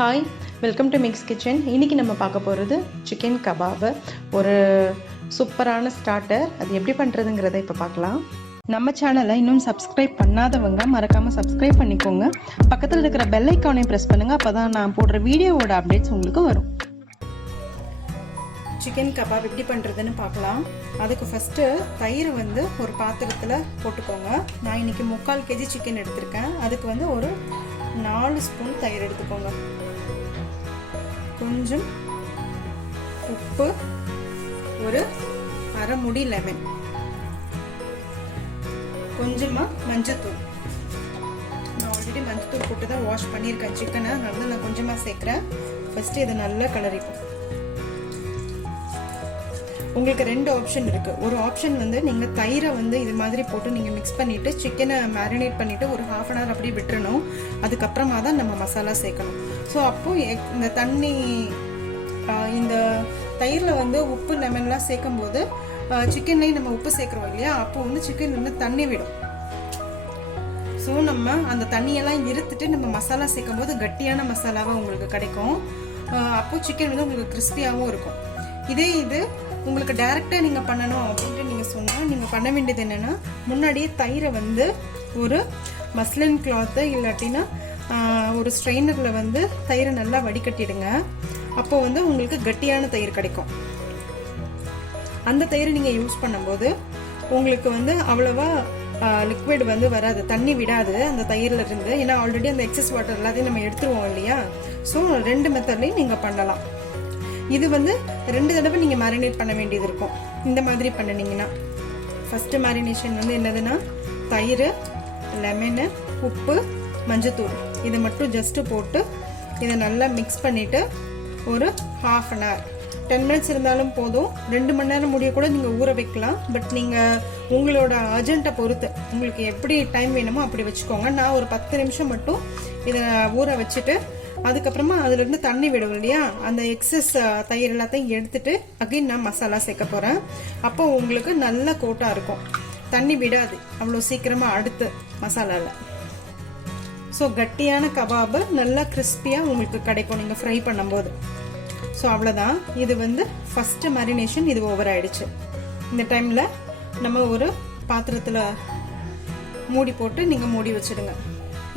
Hi, welcome to mix kitchen. இன்றைக்கி நம்ம பார்க்க போகிறது சிக்கன் கபாபு. ஒரு சூப்பரான ஸ்டார்டர். அது எப்படி பண்ணுறதுங்கிறத இப்போ பார்க்கலாம். நம்ம சேனலை இன்னும் சப்ஸ்கிரைப் பண்ணாதவங்க மறக்காமல் சப்ஸ்கிரைப் பண்ணிக்கோங்க. பக்கத்தில் இருக்கிற பெல் ஐக்கானையும் ப்ரெஸ் பண்ணுங்கள். அப்போ தான் நான் போடுற வீடியோவோட அப்டேட்ஸ் உங்களுக்கு வரும். சிக்கன் கபாப் எப்படி பண்ணுறதுன்னு பார்க்கலாம். அதுக்கு ஃபஸ்ட்டு தயிர் ஒரு பாத்திரத்தில் போட்டுக்கோங்க. நான் இன்றைக்கி 3/4 kg சிக்கன் எடுத்திருக்கேன். அதுக்கு ஒரு 4 ஸ்பூன் தயிர் எடுத்துக்கோங்க. கொஞ்சம் உப்பு, ஒரு அரை முடி லெமன், கொஞ்சமா மஞ்சத்தூள். நான் ஆல்ரெடி மஞ்சத்தூள் போட்டு தான் வாஷ் பண்ணியிருக்கேன் சிக்கனை, அதனால நான் கொஞ்சமா சேர்க்குறேன். ஃபர்ஸ்ட் இதை நல்லா கலரிக்கும். உங்களுக்கு 2 ஆப்ஷன் இருக்கு. ஒரு ஆப்ஷன் நீங்க தயிரை இது மாதிரி போட்டு நீங்க மிக்ஸ் பண்ணிட்டு சிக்கனை மேரினேட் பண்ணிட்டு ஒரு 1/2 an hour அப்படியே விட்டுறணும். அதுக்கப்புறமா தான் நம்ம மசாலா சேர்க்கணும். ஸோ அப்போ இந்த தண்ணி இந்த தயிரில் உப்பு லெமன்லாம் சேர்க்கும் போது சிக்கன்லேயும் நம்ம உப்பு சேர்க்குறோம் இல்லையா, அப்போ சிக்கன் தண்ணி விடும். ஸோ நம்ம அந்த தண்ணியெல்லாம் இருத்துட்டு நம்ம மசாலா சேர்க்கும் போது கட்டியான மசாலாவாக உங்களுக்கு கிடைக்கும். அப்போ சிக்கன் உங்களுக்கு கிறிஸ்பியாகவும் இருக்கும். இது உங்களுக்கு டைரெக்டாக நீங்கள் பண்ணணும் அப்படின்ட்டு நீங்கள் சொன்னால் நீங்கள் பண்ண வேண்டியது என்னென்னா, முன்னாடியே தயிரை ஒரு மஸ்லின் கிளாத்து இல்லாட்டினா ஒரு ஸ்ட்ரெயினரில் தயிரை நல்லா வடிகட்டிடுங்க. அப்போ உங்களுக்கு கட்டியான தயிர் கிடைக்கும். அந்த தயிரை நீங்கள் யூஸ் பண்ணும்போது உங்களுக்கு அவ்வளோவா லிக்விட் வராது, தண்ணி விடாது அந்த தயிரில் இருந்து. ஏன்னா ஆல்ரெடி அந்த எக்ஸஸ் வாட்டர் எல்லாத்தையும் நம்ம எடுத்துருவோம் இல்லையா. ஸோ 2 மெத்தட்லையும் நீங்கள் பண்ணலாம். இது 2 தடவை நீங்கள் மேரினேட் பண்ண வேண்டியது இருக்கும். இந்த மாதிரி பண்ணினீங்கன்னா ஃபஸ்ட்டு மேரினேஷன் என்னதுன்னா தயிர், லெமனு, உப்பு, மஞ்சத்தூள் இதை மட்டும் ஜஸ்ட்டு போட்டு இதை நல்லா மிக்ஸ் பண்ணிவிட்டு ஒரு 1/2 an hour 10 minutes இருந்தாலும் போதும். 2 மணி நேரம் முடிய கூட நீங்கள் ஊற வைக்கலாம். பட் நீங்கள் உங்களோட அர்ஜென்ட்டை பொறுத்து உங்களுக்கு எப்படி டைம் வேணுமோ அப்படி வச்சுக்கோங்க. நான் ஒரு 10 நிமிஷம் மட்டும் இதை ஊற வச்சுட்டு அதுக்கப்புறமா அதுலேருந்து தண்ணி விடும் இல்லையா, அந்த எக்ஸஸ் தயிர் எல்லாத்தையும் எடுத்துட்டு அகைன் நான் மசாலா சேர்க்க போகிறேன். அப்போ உங்களுக்கு நல்ல கோட்டாக இருக்கும், தண்ணி விடாது அவ்வளோ சீக்கிரமாக அடுத்து மசாலாவில். ஸோ கட்டியான கபாபு நல்லா கிறிஸ்பியாக உங்களுக்கு கிடைக்கும் நீங்கள் ஃப்ரை பண்ணும்போது. ஸோ அவ்வளோதான். இது ஃபஸ்ட்டு மேரினேஷன் இது ஓவர் ஆயிடுச்சு. இந்த டைமில் நம்ம ஒரு பாத்திரத்தில் மூடி போட்டு நீங்கள் மூடி வச்சிடுங்க.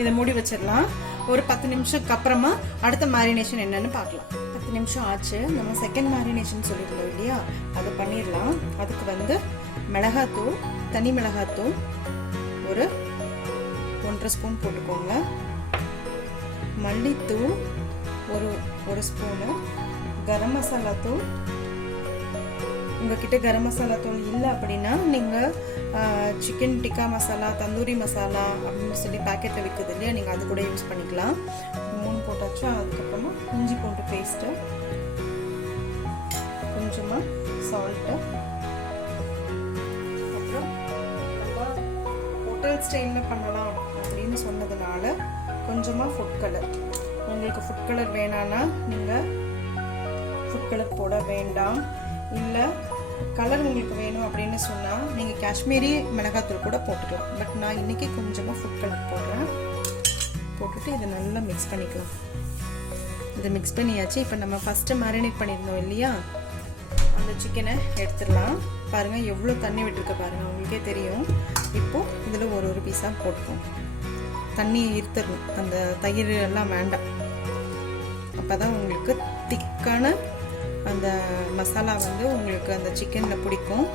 இதை மூடி வச்சிடலாம். ஒரு 10 நிமிஷத்துக்கு அப்புறமா அடுத்த மேரினேஷன் என்னன்னு பார்க்கலாம். 10 நிமிஷம் ஆச்சு. நம்ம செகண்ட் மேரினேஷன் சொல்லியிருந்தோம் இல்லையா, அதை பண்ணிடலாம். அதுக்கு மிளகாத்தூள், தனி மிளகாத்தூள் ஒரு 1.5 ஸ்பூன் போட்டுக்கோங்க. மல்லித்தூள் ஒரு ஸ்பூனு, கரம் மசாலா தூள். உங்ககிட்ட கரம் மசாலா தூள் இல்லை அப்படின்னா நீங்கள் சிக்கன் டிக்கா மசாலா, தந்தூரி மசாலா அப்படின்னு சொல்லி பேக்கெட்டில் விற்குது இல்லையா, நீங்கள் அது கூட யூஸ் பண்ணிக்கலாம். 3 போட்டாச்சா. அதுக்கப்புறமா இஞ்சி பூண்டு பேஸ்ட்டு, கொஞ்சமாக சால்ட்டு, அப்புறம் நம்ம ஹோட்டல் ஸ்டைலில் பண்ணலாம் அப்படின்னு சொன்னதுனால கொஞ்சமாக ஃபுட் கலர். உங்களுக்கு ஃபுட் கலர் வேணான்னா நீங்கள் ஃபுட் கலர் போட வேண்டாம். இல்லை கலர் உங்களுக்கு வேணும் அப்படின்னு சொன்னால் நீங்கள் காஷ்மீரி மிளகாத்தூள் கூட போட்டுக்கலாம். பட் நான் இன்றைக்கி கொஞ்சமாக ஃபுட் கலர் போடுறேன். போட்டுட்டு இதை நல்லா மிக்ஸ் பண்ணிக்கலாம். இதை மிக்ஸ் பண்ணியாச்சு. இப்போ நம்ம ஃபஸ்ட்டு மேரினேட் பண்ணியிருந்தோம் இல்லையா, அந்த சிக்கனை எடுத்துடலாம். பாருங்கள் எவ்வளோ தண்ணி விட்டுருக்க பாருங்கள், உங்களுக்கே தெரியும். இப்போது இதில் ஒரு பீஸாக போட்டுக்கோங்க. தண்ணியை ஈர்த்தரணும், அந்த தயிர் எல்லாம் வேண்டாம். அப்போ தான் உங்களுக்கு திக்கான அந்த மசாலா உங்களுக்கு அந்த சிக்கனில் பிடிக்கும்.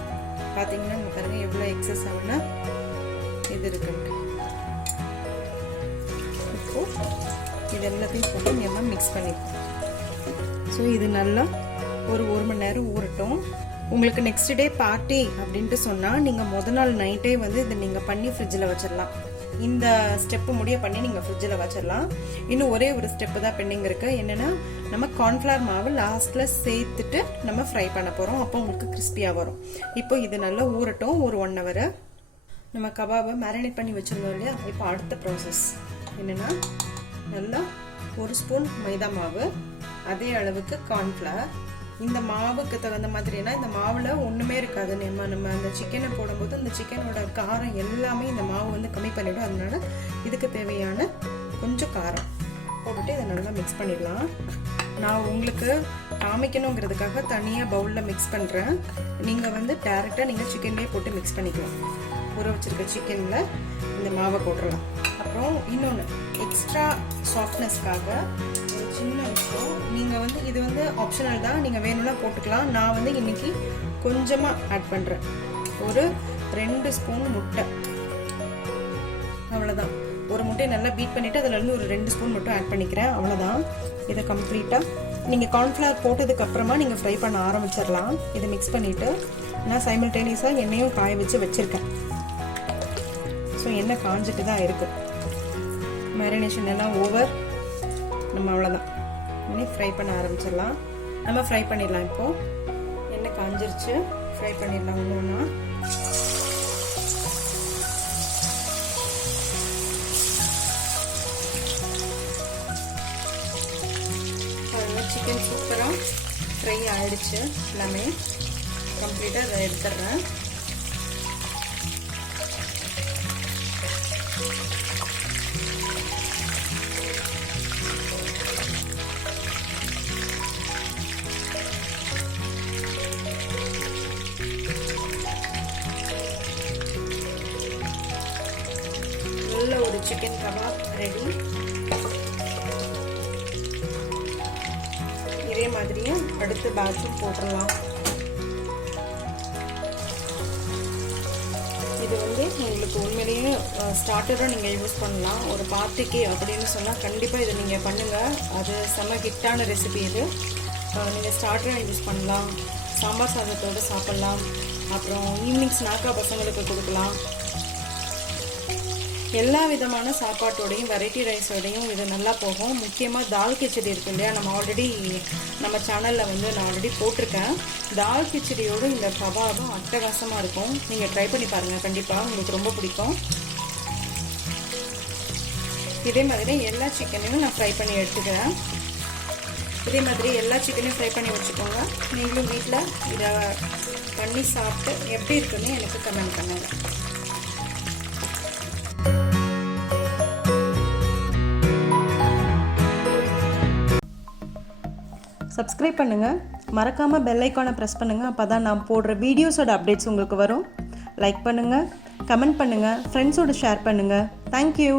பார்த்தீங்கன்னா இங்கே பாருங்கள் எவ்வளோ எக்ஸஸ் ஆகுனா இது இருக்குன்ட்டு. இப்போது இது எல்லாத்தையும் போட்டு நம்ம மிக்ஸ் பண்ணிப்போம். ஸோ இது நல்லா ஒரு மணி நேரம் ஊறட்டும். உங்களுக்கு நெக்ஸ்ட் டே பார்ட்டி அப்படின்ட்டு சொன்னால் நீங்கள் முதல் நாள் நைட்டே இதை நீங்கள் பண்ணி ஃப்ரிட்ஜில் வச்சிடலாம். இந்த ஸ்டெப்பு முடிய பண்ணி நீங்கள் ஃப்ரிட்ஜில் வச்சிடலாம். இன்னும் ஒரே ஒரு ஸ்டெப்பு தான் பெண்டிங் இருக்குது. என்னென்னா நம்ம கார்ன்ஃப்ளவர் மாவு லாஸ்ட்டில் சேர்த்துட்டு நம்ம ஃப்ரை பண்ண போகிறோம். அப்போ உங்களுக்கு கிறிஸ்பியாக வரும். இப்போ இது நல்லா ஊறட்டும் ஒரு 1 hour. நம்ம கபாபை மேரினேட் பண்ணி வச்சுருந்தோம் இல்லையா. இப்போ அடுத்த ப்ராசஸ் என்னென்னா, நல்லா 1 ஸ்பூன் மைதா மாவு, அதே அளவுக்கு கார்ன்ஃப்ளவர். இந்த மாவுக்கு தகுந்த மாதிரினா இந்த மாவில் ஒன்றுமே இருக்காது. நம்ம அந்த சிக்கனை போடும்போது அந்த சிக்கனோட காரம் எல்லாமே இந்த மாவு கம்மி பண்ணிவிடும். அதனால இதுக்கு தேவையான கொஞ்சம் காரம் போட்டுட்டு இதை நல்லா மிக்ஸ் பண்ணிடலாம். நான் உங்களுக்கு காமிக்கணுங்கிறதுக்காக தனியாக பவுலில் மிக்ஸ் பண்ணுறேன். நீங்கள் வந்து டேரெக்டாக நீங்கள் சிக்கன்லேயே போட்டு மிக்ஸ் பண்ணிக்கலாம். ஊற வச்சுருக்க சிக்கனில் இந்த மாவை போட்டுடலாம். அப்புறம் இன்னொன்று எக்ஸ்ட்ரா சாஃப்ட்னஸ்க்காக ஒரு சின்ன விஷயம், நீங்கள் வந்து இது வந்து ஆப்ஷனல் தான், நீங்கள் வேணும்னா போட்டுக்கலாம். நான் வந்து இன்றைக்கி கொஞ்சமாக ஆட் பண்ணுறேன். ஒரு 2 ஸ்பூன் முட்டை, அவ்வளோதான். ஒரு முட்டையை நல்லா பீட் பண்ணிவிட்டு அதிலேருந்து ஒரு 2 ஸ்பூன் மட்டும் ஆட் பண்ணிக்கிறேன், அவ்வளோதான். இதை கம்ப்ளீட்டாக நீங்கள் கார்ன்ஃப்ளவர் போட்டதுக்கப்புறமா நீங்கள் ஃப்ரை பண்ண ஆரம்பிச்சிடலாம். இதை மிக்ஸ் பண்ணிவிட்டு நான் சைமல்டேனியஸாக எண்ணெயும் காய வச்சு வச்சுருக்கேன். ஸோ எண்ணெய் காஞ்சிட்டு தான் இருக்குது. மேரினேஷன் எல்லாம் ஓவர். நம்ம அவ்வளோதான், இனி ஃப்ரை பண்ண ஆரம்பிச்சிடலாம். நம்ம ஃப்ரை பண்ணிடலாம். இப்போது எண்ணெய் காஞ்சிருச்சு, ஃப்ரை பண்ணிடலாம் ஒன்று ஒன்றா. சிக்கன் சூப்பராக ஃப்ரை ஆகிடுச்சு. எல்லாமே கம்ப்ளீட்டாக அதை எடுத்துடுறேன். நல்ல ஒரு சிக்கன் கபாப் ரெடி. இதே மாதிரியே அடுத்த பேட்சும் போட்டுடலாம். இது வந்து உங்களுக்கு உண்மையிலேயே ஸ்டார்டராக நீங்கள் யூஸ் பண்ணலாம். ஒரு பார்ட்டிக்கு அப்படின்னு சொன்னால் கண்டிப்பாக இதை நீங்கள் பண்ணுங்கள். அது செம்ம ஹிட்டான ரெசிபி. இது நீங்கள் ஸ்டார்டராக யூஸ் பண்ணலாம். சாம்பார் சாதத்தோடு சாப்பிட்லாம். அப்புறம் ஈவினிங் ஸ்நாக்காக பசங்களுக்கு கொடுக்கலாம். எல்லா விதமான சாப்பாட்டோடையும் வெரைட்டி ரைஸோடையும் இது நல்லா போகும். முக்கியமாக தால் கிச்சடி இருக்கு இல்லையா, நம்ம ஆல்ரெடி நம்ம சேனலில் வந்து நான் ஆல்ரெடி போட்டிருக்கேன். தால் கிச்சடியோடு இந்த கபாபும் அட்டகாசமாக இருக்கும். நீங்கள் ட்ரை பண்ணி பாருங்கள், கண்டிப்பாக உங்களுக்கு ரொம்ப பிடிக்கும். இதே மாதிரி எல்லா சிக்கனையும் நான் ஃப்ரை பண்ணி எடுத்துக்கிறேன். இதே மாதிரி எல்லா சிக்கனையும் ஃப்ரை பண்ணி வச்சுக்கோங்க. நீங்களும் வீட்டில் இதை பண்ணி சாப்பிட்டு எப்படி இருக்குன்னு எனக்கு கமெண்ட் பண்ணுங்கள். சப்ஸ்கிரைப் பண்ணுங்கள், மறக்காமல் பெல் ஐக்கானை ப்ரெஸ் பண்ணுங்கள். அப்போ தான் நான் போடுற வீடியோஸோட அப்டேட்ஸ் உங்களுக்கு வரும். லைக் பண்ணுங்கள், கமெண்ட் பண்ணுங்கள், ஃப்ரெண்ட்ஸோடு ஷேர் பண்ணுங்கள். தேங்க்யூ.